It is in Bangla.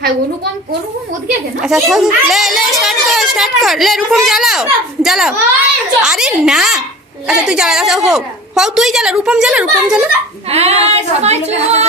हाय অনুপম ওদিকে আছে না আচ্ছা থাক লে স্টার্ট কর লে রূপম জ্বালাও আরে না আচ্ছা তুই জ্বালা আচ্ছা হোক তুই জ্বালা রূপম জ্বালা হ্যাঁ সবাই চুপ